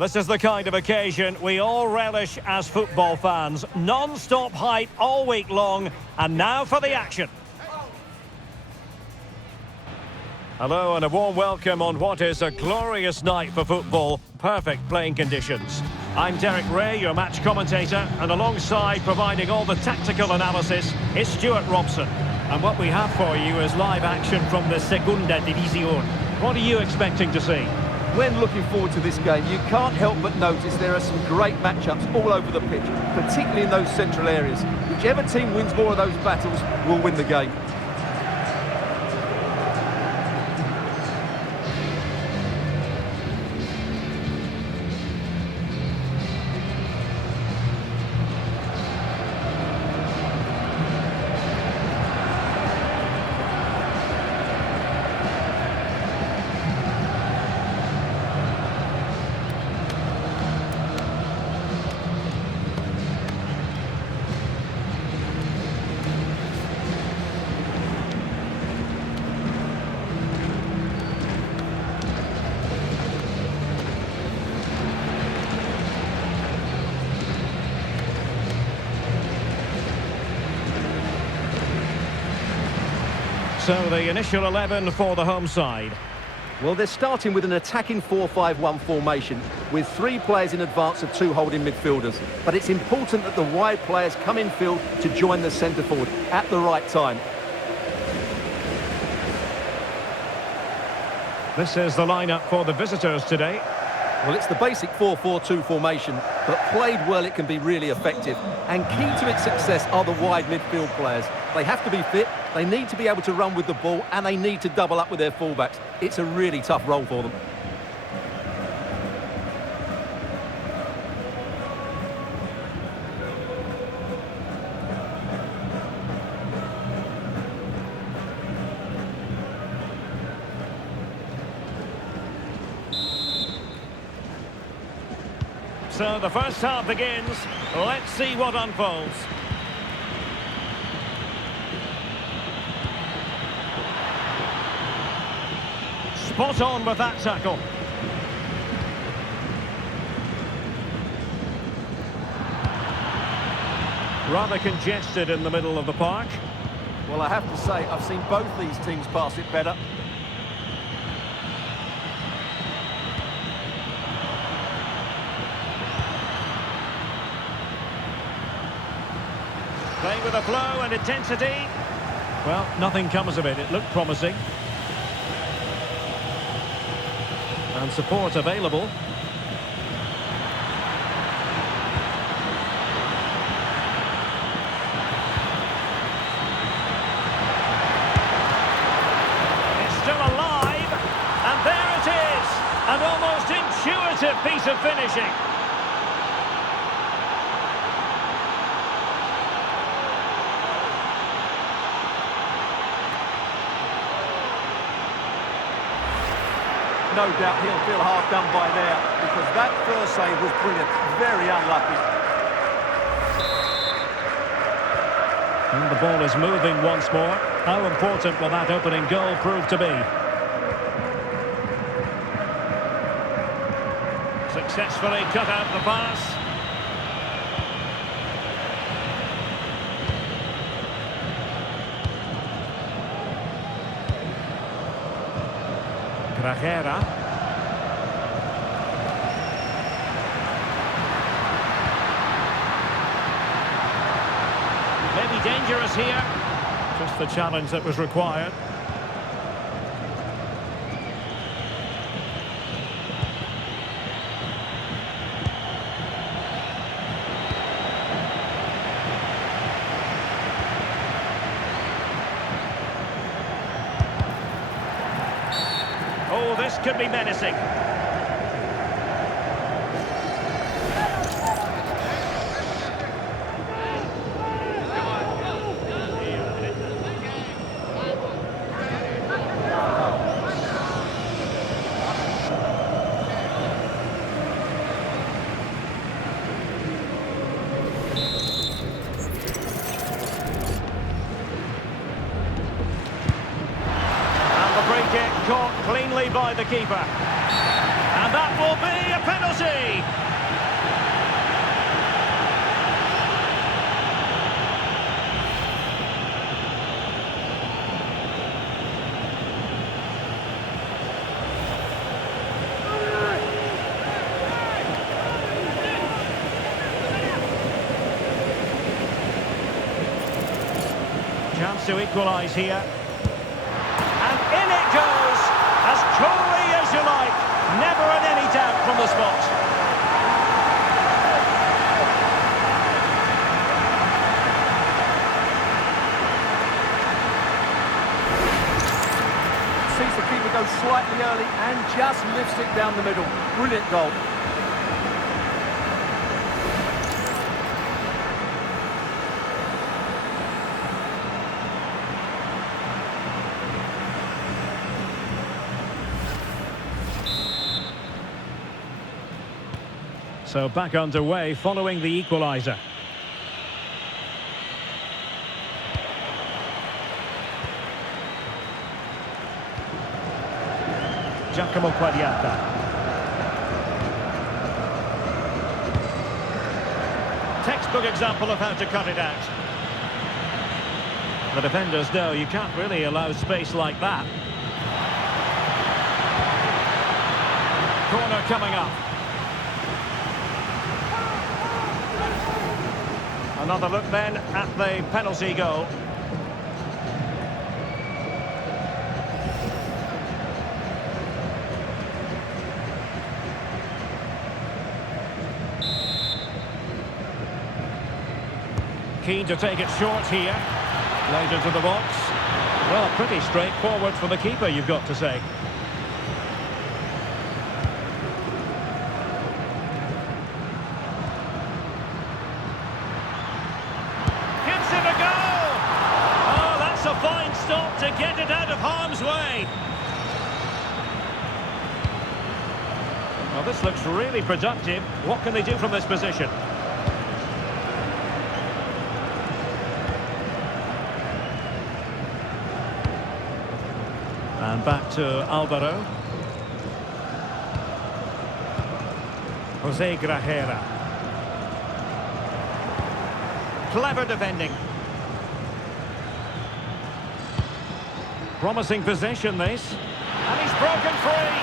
This is the kind of occasion we all relish as football fans. Non-stop hype all week long, and now for the action. Hello and a warm welcome on what is a glorious night for football. Perfect playing conditions. I'm Derek Ray, your match commentator, and alongside providing all the tactical analysis is Stuart Robson. And what we have for you is live action from the Segunda División. What are you expecting to see? When looking forward to this game, you can't help but notice there are some great matchups all over the pitch, particularly in those central areas. Whichever team wins more of those battles will win the game. So the initial 11 for the home side. Well, they're starting with an attacking 4-5-1 formation with 3 players in advance of 2 holding midfielders. But it's important that the wide players come in field to join the centre forward at the right time. This is the lineup for the visitors today. Well, it's the basic 4-4-2 formation, but played well it can be really effective. And key to its success are the wide midfield players. They have to be fit, they need to be able to run with the ball, and they need to double up with their fullbacks. It's a really tough role for them. So the first half begins. Let's see what unfolds. Spot on with that tackle. Rather congested in the middle of the park. Well, I have to say, I've seen both these teams pass it better. Playing with a flow and intensity. Well, nothing comes of it. It looked promising. And support available. It's still alive. And there it is. An almost intuitive piece of finishing. No doubt he'll feel hard done by there, because that first save was brilliant, very unlucky. And the ball is moving once more. How important will that opening goal prove to be? Successfully cut out the pass. Grajera. Maybe dangerous here. Just the challenge that was required. Oh, this could be menacing. Caught cleanly by the keeper. And And that will be a penalty. Chance to equalise here. And in it goes, as coolly as you like. Never in any doubt from the spot. Sees the keeper go slightly early and just lifts it down the middle. Brilliant goal. So back underway following the equaliser. Giacomo Quagliata. Textbook example of how to cut it out. The defenders know you can't really allow space like that. Corner coming up. Another look then at the penalty goal. Keen to take it short here. Laid into the box. Well, pretty straightforward for the keeper, you've got to say. Fine stop to get it out of harm's way. Well, this looks really productive. What can they do from this position? And back to Alvaro. Jose Grajera. Clever defending. Promising possession, this. And he's broken free.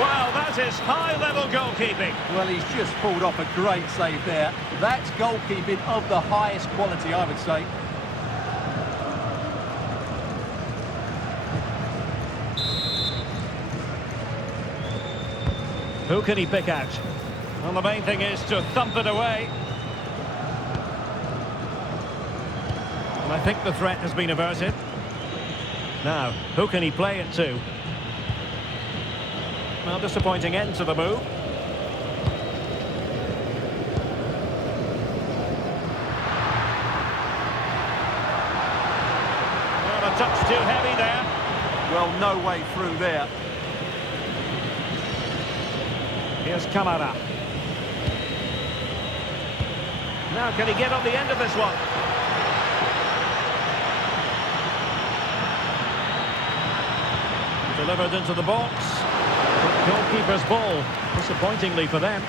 Wow, that is high-level goalkeeping. Well, he's just pulled off a great save there. That's goalkeeping of the highest quality, I would say. Who can he pick out? Well, the main thing is to thump it away. And I think the threat has been averted. Now, who can he play it to? Well, disappointing end to the move. Well, a touch too heavy there. Well, no way through there. Here's Camara. Now, can he get on the end of this one? Delivered into the box. Goalkeeper's ball, disappointingly for them.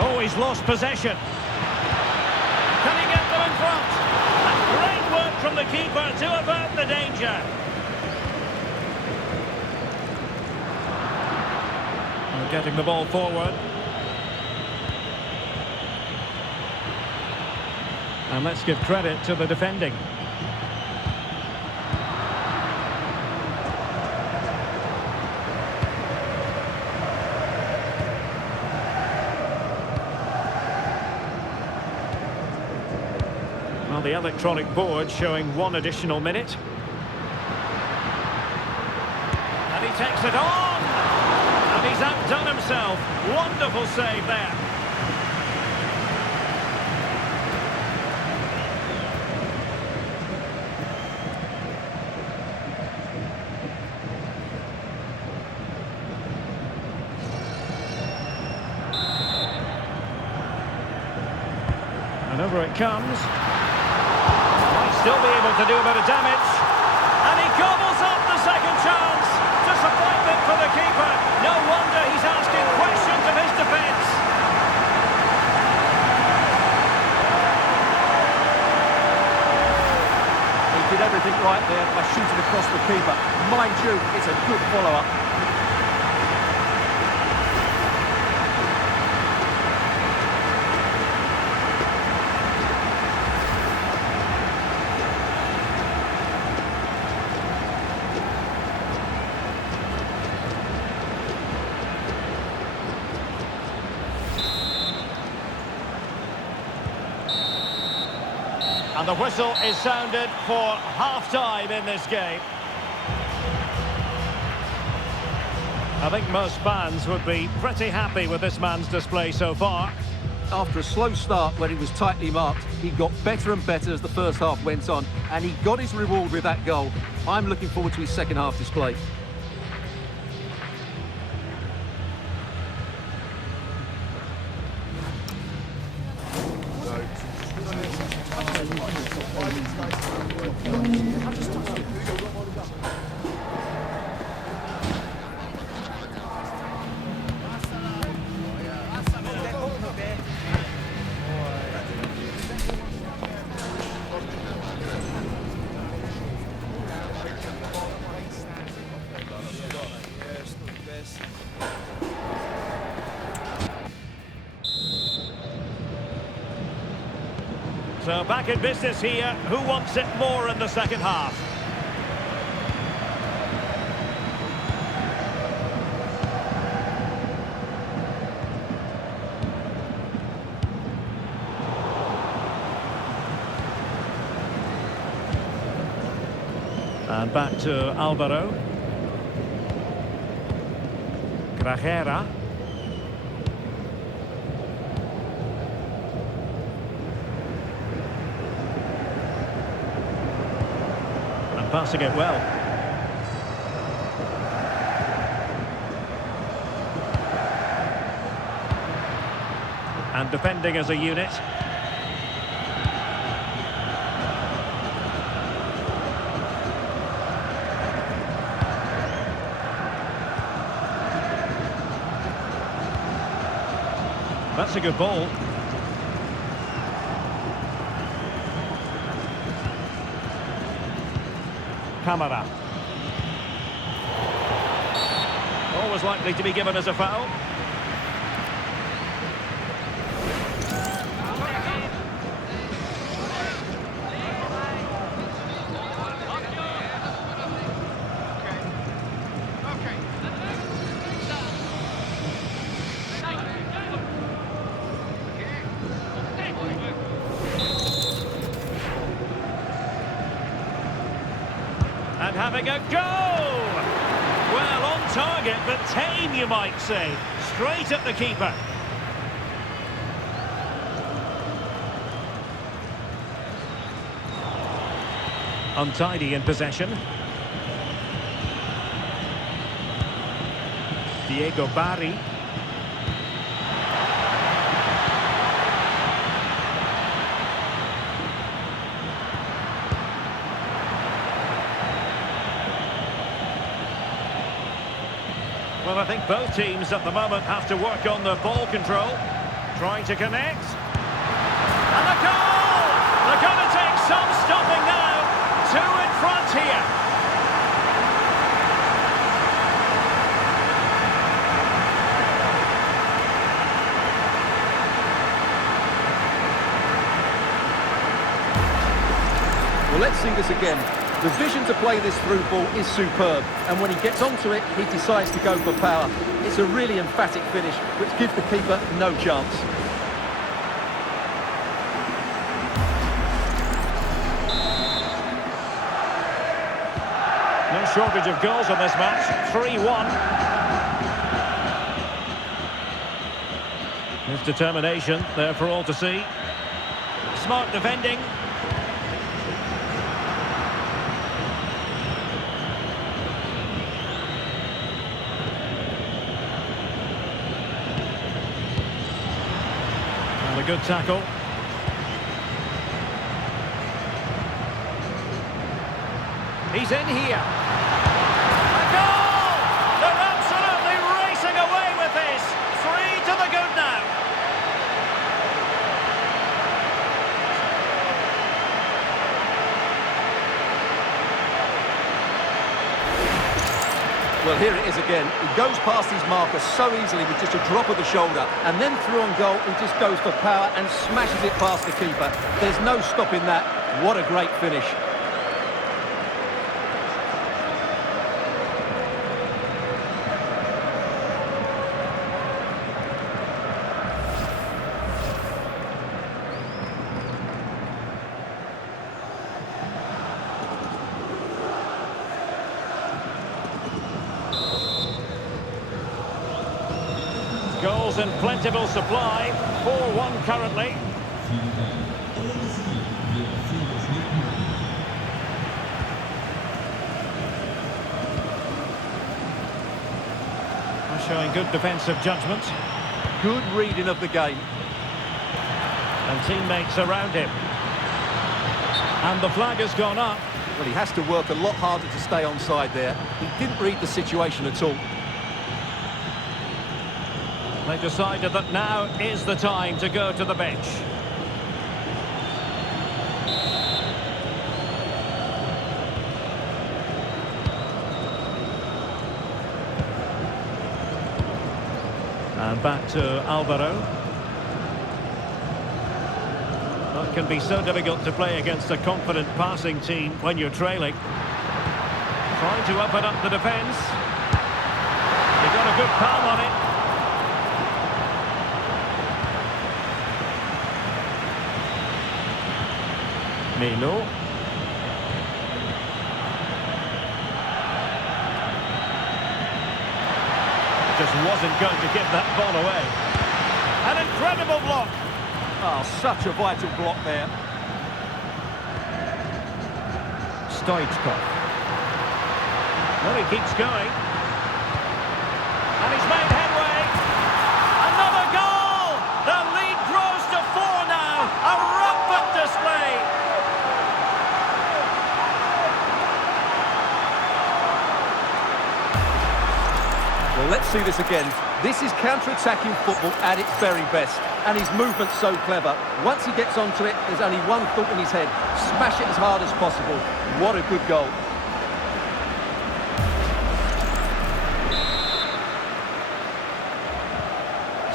Oh, he's lost possession. Can he get them in front? And great work from the keeper to avert the danger. And getting the ball forward. And let's give credit to the defending. Well, the electronic board showing one additional minute. And he takes it on! And he's outdone himself. Wonderful save there. And over it comes. Might still be able to do a bit of damage. And he gobbles up the second chance. Disappointment for the keeper. No wonder he's asking questions of his defence. He did everything right there by shooting across the keeper. Mind you, it's a good follow-up. And the whistle is sounded for half-time in this game. I think most fans would be pretty happy with this man's display so far. After a slow start when he was tightly marked, he got better and better as the first half went on, and he got his reward with that goal. I'm looking forward to his second half display. So back in business here. Who wants it more in the second half? And back to Alvaro. Grajera. And passing it well. And defending as a unit. That's a good ball. Camara. Always likely to be given as a foul. And having a go! Well, on target, but tame, you might say. Straight at the keeper. Untidy in possession. Diego Barry. Well, I think both teams at the moment have to work on the ball control. Trying to connect. And a goal! They're going to take some stopping now. Two in front here. Well, let's see this again. The vision to play this through ball is superb, and when he gets onto it, he decides to go for power. It's a really emphatic finish, which gives the keeper no chance. No shortage of goals on this match. 3-1. His determination there for all to see. Smart defending. And a good tackle. He's in here. A goal! They're absolutely racing away with this. 3 to the good now. Well, here it is again. He goes past his marker so easily with just a drop of the shoulder, and then through on goal, he just goes for power and smashes it past the keeper. There's no stopping that. What a great finish. Goals in plentiful supply. 4-1 currently. Showing good defensive judgment. Good reading of the game. And teammates around him. And the flag has gone up. Well, he has to work a lot harder to stay onside there. He didn't read the situation at all. They decided that now is the time to go to the bench. And back to Alvaro. That can be so difficult to play against a confident passing team when you're trailing. Trying to open up the defence. He got a good palm on it. Mino. Just wasn't going to give that ball away. An incredible block. Oh, such a vital block there. Stoichkov. Well, he keeps going. And he's made headway. Another goal! The lead grows to 4 now. A rampant display. Well, let's see this again. This is counter-attacking football at its very best. And his movement's so clever. Once he gets onto it, there's only one thought in his head. Smash it as hard as possible. What a good goal.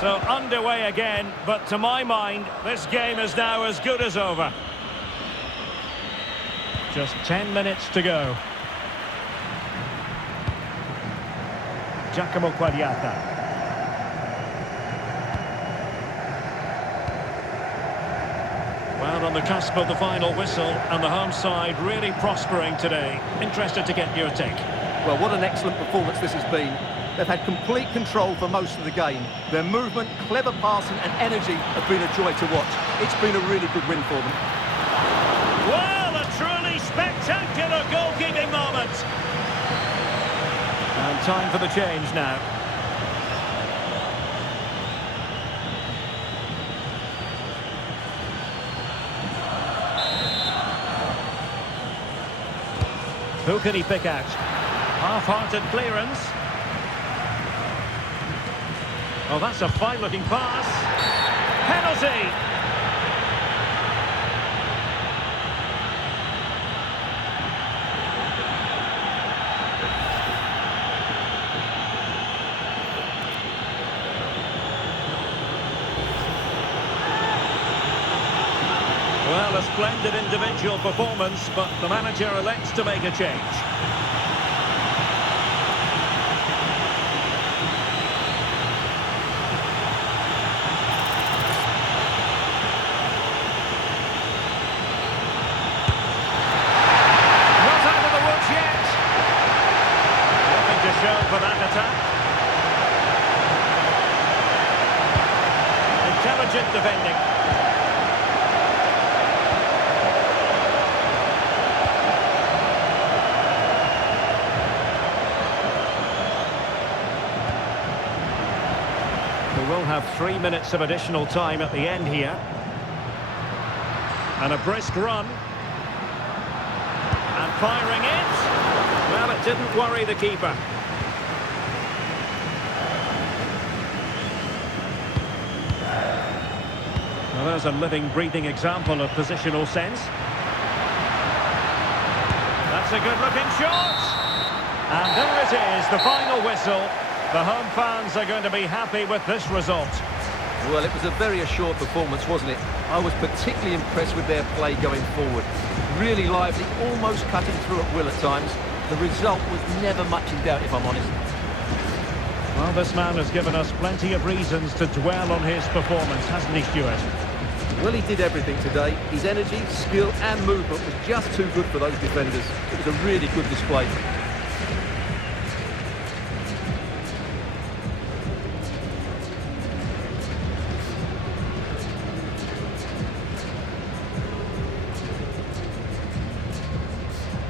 So underway again, but to my mind, this game is now as good as over. Just 10 minutes to go. Giacomo Quagliata. Well, on the cusp of the final whistle, and the home side really prospering today. Interested to get your take. Well, what an excellent performance this has been. They've had complete control for most of the game. Their movement, clever passing and energy have been a joy to watch. It's been a really good win for them. Well, a truly spectacular goalkeeping moment. And time for the change now. Who can he pick out? Half-hearted clearance. Oh, that's a fine-looking pass. Penalty! Well, a splendid individual performance, but the manager elects to make a change. Not out of the woods yet. Nothing to show for that attack. Intelligent defending. We'll have 3 minutes of additional time at the end here. And a brisk run. And firing it. That didn't worry the keeper. Well, there's a living, breathing example of positional sense. That's a good-looking shot! And there it is, the final whistle. The home fans are going to be happy with this result. Well, it was a very assured performance, wasn't it? I was particularly impressed with their play going forward. Really lively, almost cutting through at will at times. The result was never much in doubt, if I'm honest. Well, this man has given us plenty of reasons to dwell on his performance, hasn't he, Stuart? Well, he did everything today. His energy, skill and movement was just too good for those defenders. It was a really good display.